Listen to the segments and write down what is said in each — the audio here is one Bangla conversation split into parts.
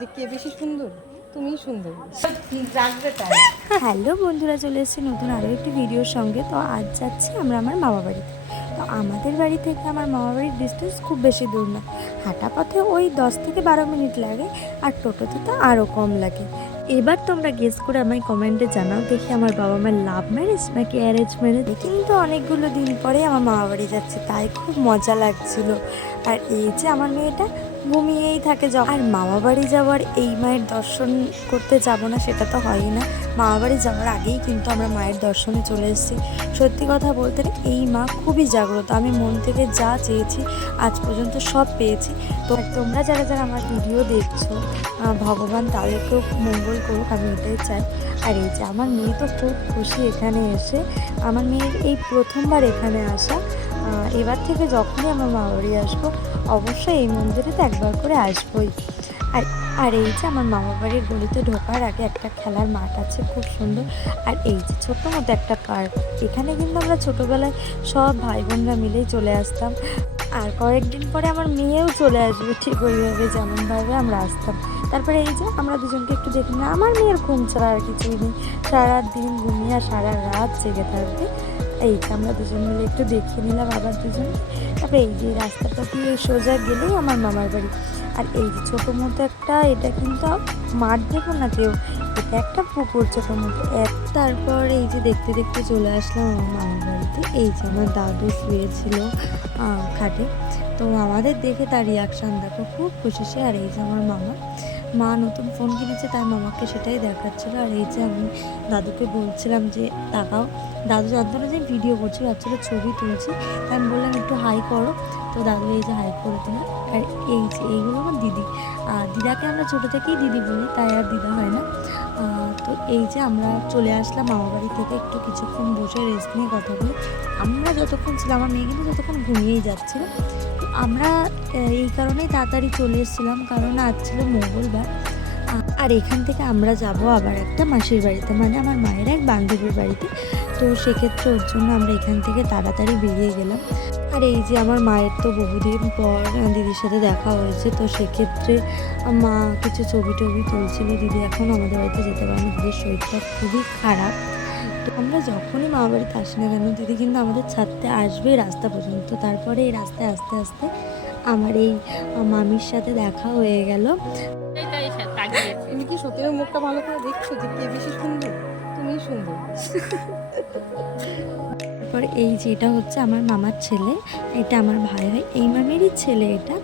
কে বেশি সুন্দর? তুমিই সুন্দর। হ্যালো বন্ধুরা, চলে এসেছি নতুন আরও একটি ভিডিওর সঙ্গে। তো আজ যাচ্ছি আমরা আমার মামা বাড়িতে। তো আমাদের বাড়ি থেকে আমার মামা বাড়ির ডিস্টেন্স খুব বেশি দূর না, হাঁটা পথে ওই 10 থেকে 12 মিনিট লাগে, আর টোটোতে তো আরও কম লাগে। এবার তোমরা গেস করে আমায় কমেন্টে জানাও, দেখি আমার বাবা মায়ের লাভ ম্যারেজ নাকি অ্যারেঞ্জ ম্যারেজ। কিন্তু অনেকগুলো দিন পরে আমার মামা বাড়ি যাচ্ছে, তাই খুব মজা লাগছিল। আর এই যে আমার মেয়েটা ঘুমিয়েই থাকে। আর মামা বাড়ি যাওয়ার এই মায়ের দর্শন করতে যাব না সেটা তো হয়ই না। মামা বাড়ি যাওয়ার আগেই কিন্তু আমরা মায়ের দর্শনে চলে এসেছি। সত্যি কথা বলতে এই মা খুবই জাগ্রত, আমি মন থেকে যা চেয়েছি আজ পর্যন্ত সব পেয়েছি। তো তোমরা যারা যারা আমার ভিডিও দেখছো, ভগবান তাদেরকেও মঙ্গল করুক, আমি এটাই চাই। আর এই যে আমার মেয়ে তো খুব খুশি এখানে এসে। আমার মেয়ের এই প্রথমবার এখানে আসা। এবার থেকে যখনই আমার মামা বাড়ি আসবো অবশ্যই এই মন্দিরে তো একবার করে আসবোই। আর এই যে আমার মামা বাড়ির গলিতে ঢোকার আগে একটা খেলার মাঠ আছে খুব সুন্দর। আর এই যে ছোট্ট মতো একটা পার্ক, এখানে কিন্তু আমরা ছোটোবেলায় সব ভাই বোনরা মিলেই চলে আসতাম। আর কয়েকদিন পরে আমার মেয়েও চলে আসবে ঠিক ওইভাবে যেমনভাবে আমরা আসতাম। তারপরে এই যে আমরা দুজনকে একটু দেখি না, আমার মেয়ের ঘুম ছাড়া আর কিছুই নেই, সারা দিন ঘুমিয়ে আর সারা রাত জেগে থাকবে। এই যে আমরা দুজন মিলে একটু দেখিয়ে নিলাম আবার দুজনকে। তারপরে এই যে রাস্তাটা দিয়ে সোজা গেলেই আমার মামার বাড়ি। আর এই যে ছোটো মতো একটা, এটা কিন্তু মাঠ দেখো না কেউ, এটা একটা পুকুর ছোটো মতো। তারপর এই যে দেখতে দেখতে চলে আসলাম আমার মামার বাড়িতে। এই যে আমার দাদু শুয়েছিল খাটে, তো আমাদের দেখে তার রিয়াকশান দেখো, খুব খুশি সে। আর এই যে আমার মা নতুন ফোন কিনেছে, তাই মামাকে সেটাই দেখাচ্ছিলো। আর এই যে আমি দাদুকে বলছিলাম যে তাকাও, দাদু জানতো না যে ভিডিও করছি, ভাবছিলো ছবি তুলছি। তাই আমি বললাম একটু হাই করো, তো দাদু এই যে হাই করে দিলাম। আর এই যে এইগুলো আমার দিদি, দিদাকে আমরা ছোটো থেকেই দিদি বলি, তাই আর দিদা হয় না। তো এই যে আমরা চলে আসলাম মামা বাড়ি থেকে, একটু কিছুক্ষণ বসে রেস্ট নিয়ে কথা বলি। আমরা যতক্ষণ ছিলাম, আমার মেয়ে কিন্তু যতক্ষণ ঘুমিয়েই যাচ্ছিলো। আমরা এই কারণেই তাড়াতাড়ি চলে এসেছিলাম, কারণ আজ ছিল মঙ্গলবার। আর এখান থেকে আমরা যাব আবার একটা মাসির বাড়িতে, মানে আমার মায়ের এক বান্ধবীর বাড়িতে। তো সেক্ষেত্রে ওর জন্য আমরা এখান থেকে তাড়াতাড়ি বেরিয়ে গেলাম। আর এই যে আমার মায়ের তো বহুদিন পর দিদির সাথে দেখা হয়েছে, তো সেক্ষেত্রে মা কিছু ছবি টবি তুলছিল। দিদি এখন আমাদের বাড়িতে যেতে পারে না, দিদির শরীরটা খুবই খারাপ। তো আমরা যখনই মা বাড়িতে আসি না কেন, দিদি কিন্তু আমাদের ছাড়তে আসবে রাস্তা পর্যন্ত। তারপরে এই রাস্তায় আস্তে আস্তে আমার এই মামির সাথে দেখা হয়ে গেল। তুমি কি সত্যি মুখটা ভালো করে দেখছো যে কে বেশি সুন্দর? তুমিই সুন্দর। তারপর এই যে এটা হচ্ছে আমার মামার ছেলে, এটা আমার ভাই হয়, এই মামিরই ছেলে এটা।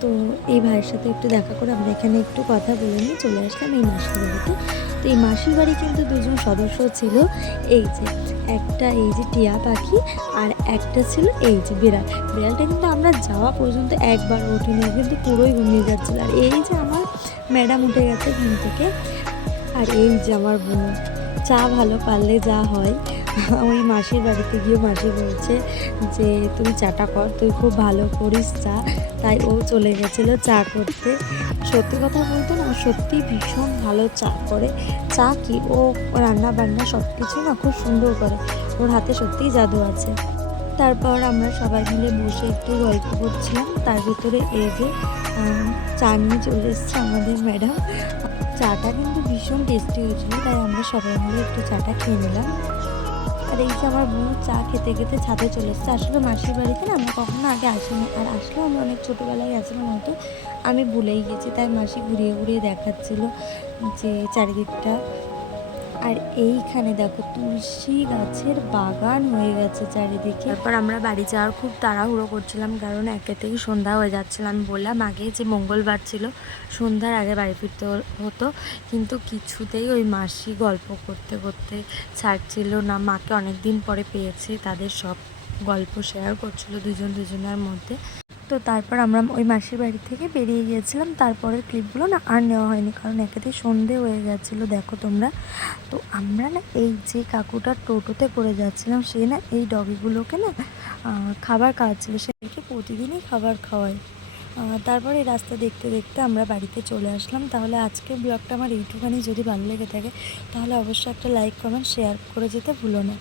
তো এই ভাইয়ের সাথে একটু দেখা করে আমরা এখানে একটু কথা বলে নিয়ে চলে আসলাম এই মাসির বাড়িতে। তো এই মাসির বাড়ি কিন্তু দুজন সদস্য ছিল। এই যে একটা এই যে টিয়া পাখি, আর একটা ছিল এই যে বিড়ালটা কিন্তু আমরা যাওয়া পর্যন্ত একবার ওঠেনি, কিন্তু পুরোই ঘুমিয়ে যাচ্ছিল। আর এই যে আমার ম্যাডাম উঠে গেছে ঘুম থেকে। আর এই যে আমার বোন, চা ভালো পারলে যা হয়। ওই মাসির বাড়িতে গিয়ে মাসি বলছে যে তুই চাটা কর, তুই খুব ভালো করিস চা। তাই ও চলে গেছিলো চা করতে। সত্যি কথা বলতে না, সত্যি ভীষণ ভালো চা করে। চা কি, ও রান্না বান্না সব কিছু না খুব সুন্দর করে, ওর হাতে সত্যিই জাদু আছে। তারপর আমরা সবাই মিলে বসে একটু গল্প করছিলাম, তার ভিতরে এই যে চা নিয়ে চলে এসছে আমাদের ম্যাডাম। চাটা কিন্তু ভীষণ টেস্টি হয়েছিলো, তাই আমরা সবাই মিলে একটু চাটা খেয়ে নিলাম। আর এই যে আমার বোন চা খেতে খেতে ছাদে চলে এসছে। আসলে মাসির বাড়িতে না আমরা কখনো আগে আসিনি, আর আসলেও আমি অনেক ছোটোবেলায় গেছিলাম, হয়তো আমি ভুলেই গেছি। তাই মাসি ঘুরিয়ে ঘুরিয়ে দেখাচ্ছিলো যে চারিদিকটা। আর এইখানে দেখো তুলসী গাছের বাগান হয়ে গেছে চারিদিকে। তারপর আমরা বাড়ি যাওয়ার খুব তাড়াহুড়ো করছিলাম, কারণ একেতেই সন্ধ্যা হয়ে যাচ্ছিল। আমি বললাম আগে যে মঙ্গলবার ছিল, সন্ধ্যার আগে বাড়ি ফিরতে হতো, কিন্তু কিছুতেই ওই মাসি গল্প করতে করতে ছাড়ছিল না। মাকে অনেক দিন পরে পেয়েছে, তাদের সব গল্প শেয়ার করছিল দুজন দুজনের মধ্যে। তো তারপর আমরা ওই মাসির বাড়ি থেকে বেরিয়ে গিয়েছিলাম। তারপরের ক্লিপগুলো না আর নেওয়া হয়নি, কারণ একেতেই সন্ধে হয়ে গেছিলো দেখো তোমরা। তো আমরা না এই যে কাকুটা টোটোতে করে যাচ্ছিলাম, সে না এই ডগিগুলোকে না খাবার খাওয়াচ্ছিলো, সেকে প্রতিদিনই খাবার খাওয়ায়। তারপরে এই রাস্তা দেখতে দেখতে আমরা বাড়িতে চলে আসলাম। তাহলে আজকের ব্লগটা আমার এইটুখানি, যদি ভালো লেগে থাকে তাহলে অবশ্যই একটা লাইক কমেন্ট শেয়ার করে যেতে ভুলো না।